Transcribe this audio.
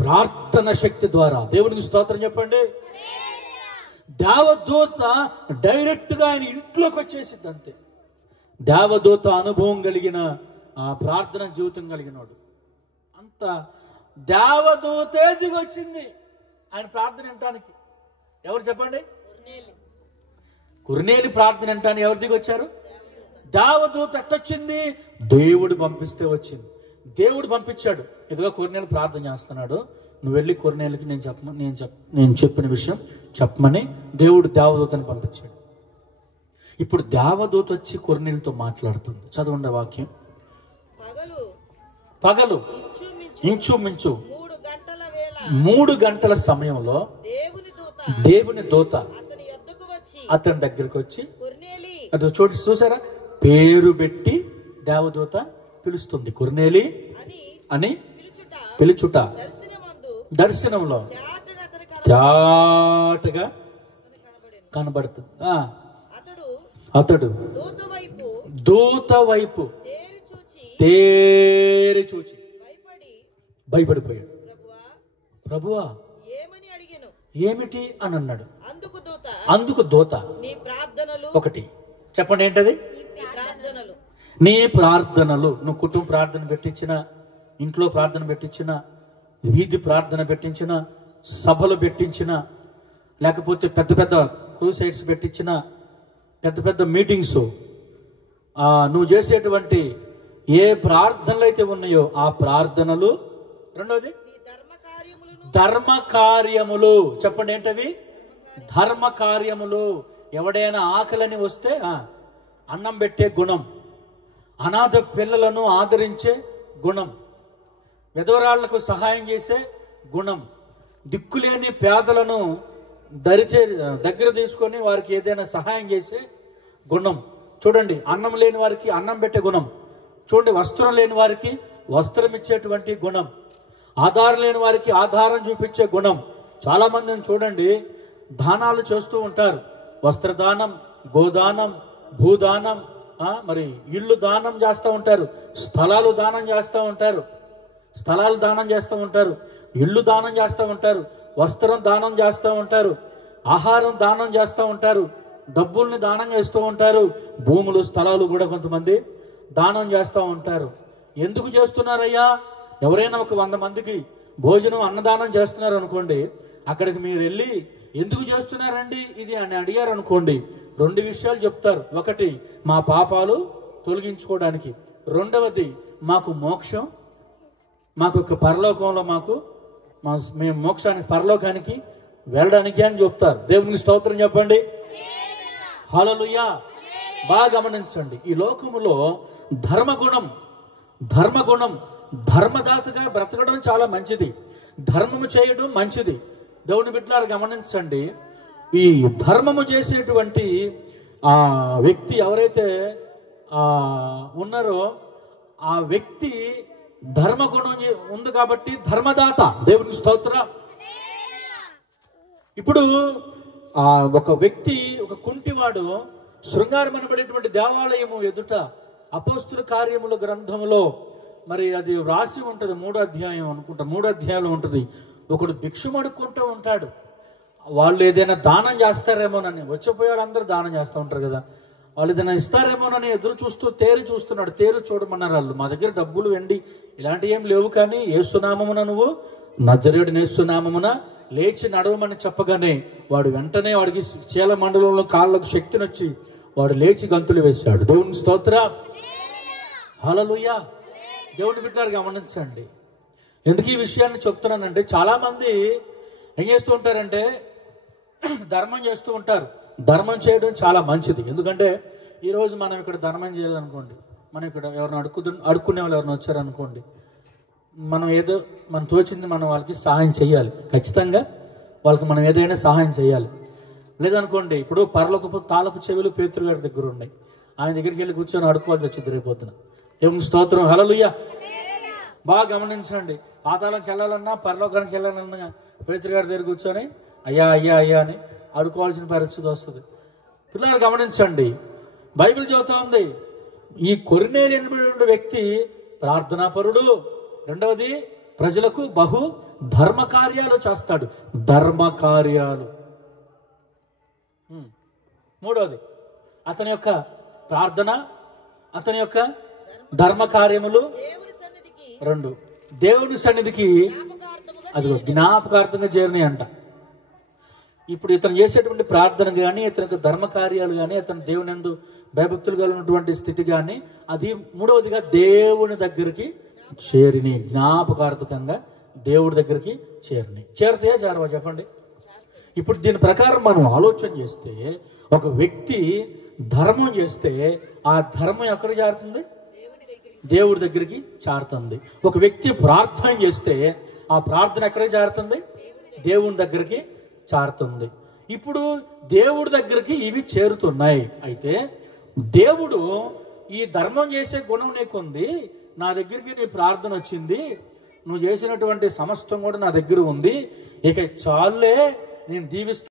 ప్రార్థన శక్తి ద్వారా. దేవునికి స్తోత్రం చెప్పండి. దేవదూత డైరెక్ట్ గా ఆయన ఇంట్లోకి వచ్చేసింది అంతే. దేవదూత అనుభవం కలిగిన ఆ ప్రార్థన జీవితం కలిగినోడు. అంత దేవదూతే దిగొచ్చింది ఆయన ప్రార్థన వినటానికి. ఎవరు చెప్పండి? కొర్నేలి ప్రార్థన వినటానికి ఎవరు దిగొచ్చారు? దేవదూత ఎట్టొచ్చింది? దేవుడు పంపిస్తే వచ్చింది. దేవుడు పంపించాడు. ఇదిగో కొర్నేలి ప్రార్థన చేస్తున్నాడు, నువ్వు వెళ్ళి కొర్నేలికి నేను చెప్పిన విషయం చెప్పమని దేవుడు దేవదూతని పంపించాడు. ఇప్పుడు దేవదూత వచ్చి కొర్నేలితో మాట్లాడుతుంది. చదవండి వాక్యం. పగలు ఇంచుమించు 3 గంటల సమయంలో దేవుని దూత అతని దగ్గరికి వచ్చి, అది చూసారా, పేరు పెట్టి దేవదూత పిలుస్తుంది. కొర్నేలి అని పిలుచుట దర్శనంలో చాటుగా కనబడుతుంది. అతడు దూత వైపు తేరి చూచి భయపడిపోయాడు. ప్రభువా ఏమిటి అని అన్నాడు. అందుకు దూత, ఒకటి చెప్పండి ఏంటది? నీ ప్రార్థనలు. నువ్వు కుటుంబ ప్రార్థన పెట్టించిన, ఇంట్లో ప్రార్థన పెట్టించిన, వీధి ప్రార్థన పెట్టించిన, సభలు పెట్టించిన, లేకపోతే పెద్ద పెద్ద క్రూసైడ్స్ పెట్టించిన, పెద్ద పెద్ద మీటింగ్స్, నువ్వు చేసేటువంటి ఏ ప్రార్థనలు అయితే ఉన్నాయో ఆ ప్రార్థనలు. రెండోది ధర్మ కార్యములు. చెప్పండి ఏంటవి? ధర్మ కార్యములు. ఎవడైనా ఆకలిని వస్తే అన్నం పెట్టే గుణం, అనాథ పిల్లలను ఆదరించే గుణం, విధవరాళ్లకు సహాయం చేసే గుణం, దిక్కులేని పేదలను దగ్గర తీసుకొని వారికి ఏదైనా సహాయం చేసే గుణం. చూడండి, అన్నం లేని వారికి అన్నం పెట్టే గుణం. చూడండి, వస్త్రం లేని వారికి వస్త్రం ఇచ్చేటువంటి గుణం, ఆధారం లేని వారికి ఆధారం చూపించే గుణం. చాలా మందిని చూడండి, దానాలు చేస్తూ ఉంటారు. వస్త్రదానం, గోదానం, భూదానం, మరి ఇళ్ళు దానం చేస్తూ ఉంటారు, స్థలాలు దానం చేస్తూ ఉంటారు, ఇళ్ళు దానం చేస్తూ ఉంటారు, వస్త్రం దానం చేస్తూ ఉంటారు, ఆహారం దానం చేస్తూ ఉంటారు, డబ్బుల్ని దానం చేస్తూ ఉంటారు, భూములు స్థలాలు కూడా కొంతమంది దానం చేస్తూ ఉంటారు. ఎందుకు చేస్తున్నారయ్యా? ఎవరైనా ఒక 100 మందికి భోజనం అన్నదానం చేస్తున్నారు అనుకోండి, అక్కడికి మీరు వెళ్ళి ఎందుకు చేస్తున్నారండి ఇది అని అడిగారు అనుకోండి, 2 విషయాలు చెప్తారు. ఒకటి, మా పాపాలు తొలగించుకోవడానికి. రెండవది, మాకు మోక్షం, మాకు ఒక పరలోకంలో మేము మోక్షానికి పరలోకానికి వెళ్ళడానికి అని చెప్తారు. దేవునికి స్తోత్రం చెప్పండి. హల్లెలూయా. బాగా గమనించండి, ఈ లోకములో ధర్మగుణం ధర్మదాతగా బ్రతకడం చాలా మంచిది, ధర్మము చేయడం మంచిది. దేవుని బిడ్డలారా గమనించండి, ఈ ధర్మము చేసేటువంటి ఆ వ్యక్తి ఎవరైతే ఉన్నారో ఆ వ్యక్తి ధర్మగుణం ఉంది కాబట్టి ధర్మదాత. దేవునికి స్తోత్రం. ఇప్పుడు ఒక వ్యక్తి, ఒక కుంటివాడు శృంగారమనబడేటువంటి దేవాలయము ఎదుట అపోస్తుల కార్యముల గ్రంథములో మరి అది రాసి ఉంటుంది, 3వ అధ్యాయం అనుకుంటా, 3వ అధ్యాయంలో ఉంటుంది. ఒకడు భిక్షం అడుక్కుంటూ ఉంటాడు. వాళ్ళు ఏదైనా దానం చేస్తారేమోనని, వచ్చిపోయాడు అందరూ దానం చేస్తూ ఉంటారు కదా, వాళ్ళు ఏదైనా ఇస్తారేమోనని ఎదురు చూస్తూ తేరు చూస్తున్నాడు. తేరు చూడమన్నారు వాళ్ళు. మా దగ్గర డబ్బులు వెండి ఇలాంటివి ఏం లేవు, కానీ యేసునామమున నువ్వు నజరేయుడైన యేసునామమున లేచి నడవమని చెప్పగానే వాడు వెంటనే వాడికి చీల మండలంలో కాళ్ళకు శక్తిని వచ్చి వాడు లేచి గంతులు వేశాడు. దేవుని స్తోత్రం. హల్లెలూయా. దేవుని బిడ్డలారా గమనించండి, ఎందుకు ఈ విషయాన్ని చెప్తున్నానంటే, చాలా మంది ఏం చేస్తూ ఉంటారంటే ధర్మం చేస్తూ ఉంటారు. ధర్మం చేయడం చాలా మంచిది. ఎందుకంటే ఈరోజు మనం ఇక్కడ ధర్మం చేయాలనుకోండి, మనం ఇక్కడ ఎవరిని అడుక్కునే వాళ్ళు ఎవరైనా వచ్చారనుకోండి, మనం ఏదో మనం తోచింది మనం వాళ్ళకి సహాయం చేయాలి. ఖచ్చితంగా వాళ్ళకి మనం ఏదైనా సహాయం చేయాలి. లేదనుకోండి, ఇప్పుడు పరలోకపు తాళపు చెవులు పేతురు గారి దగ్గర ఉన్నాయి, ఆయన దగ్గరికి వెళ్ళి కూర్చొని అడుక్కోవాల్సి వచ్చింది రేపొద్దున. దేవుని స్తోత్రం. హల్లెలూయా. బాగా గమనించండి, పాతాళంకి వెళ్ళాలన్నా పరలోకానికి వెళ్ళాలన్నా పేతురు గారి దగ్గర కూర్చొని అయ్యా అయ్యా అయ్యా అని అడుకోవాల్సిన పరిస్థితి వస్తుంది. పిల్లలు గమనించండి, బైబిల్ చెబుతా ఉంది, ఈ కొర్నేలి అనేటువంటి వ్యక్తి ప్రార్థనాపరుడు, రెండవది ప్రజలకు బహు ధర్మ కార్యాలు చేస్తాడు. ధర్మ కార్యాలు. మూడవది అతని యొక్క ప్రార్థన, అతని యొక్క ధర్మ కార్యములు. రెండు, దేవుని సన్నిధికి అది జ్ఞాపకార్థంగా చేరినాయి అంట. ఇప్పుడు ఇతను చేసేటువంటి ప్రార్థన కానీ, ఇతని ధర్మ కార్యాలు కానీ, అతను దేవుని యందు భయభక్తులు కలిగినటువంటి స్థితి కానీ, అది మూడవదిగా దేవుని దగ్గరికి చేరిని, జ్ఞాపకార్థకంగా దేవుడి దగ్గరికి చేరిని. చేరతాయా చేరవా చెప్పండి. ఇప్పుడు దీని ప్రకారం మనం ఆలోచన చేస్తే, ఒక వ్యక్తి ధర్మం చేస్తే ఆ ధర్మం ఎక్కడ చేరుతుంది? దేవుడి దగ్గరికి చేరుతుంది. ఒక వ్యక్తి ప్రార్థన చేస్తే ఆ ప్రార్థన ఎక్కడికి చేరుతుంది? దేవుని దగ్గరికి చేరుతుంది. ఇప్పుడు దేవుడి దగ్గరికి ఇవి చేరుతున్నాయి. అయితే దేవుడు ఈ ధర్మం చేసే గుణం నీకుంది, నా దగ్గరికి నీ ప్రార్థన వచ్చింది, నువ్వు చేసినటువంటి సమస్తం కూడా నా దగ్గర ఉంది, ఇక చాలే నేను దీవిస్తాను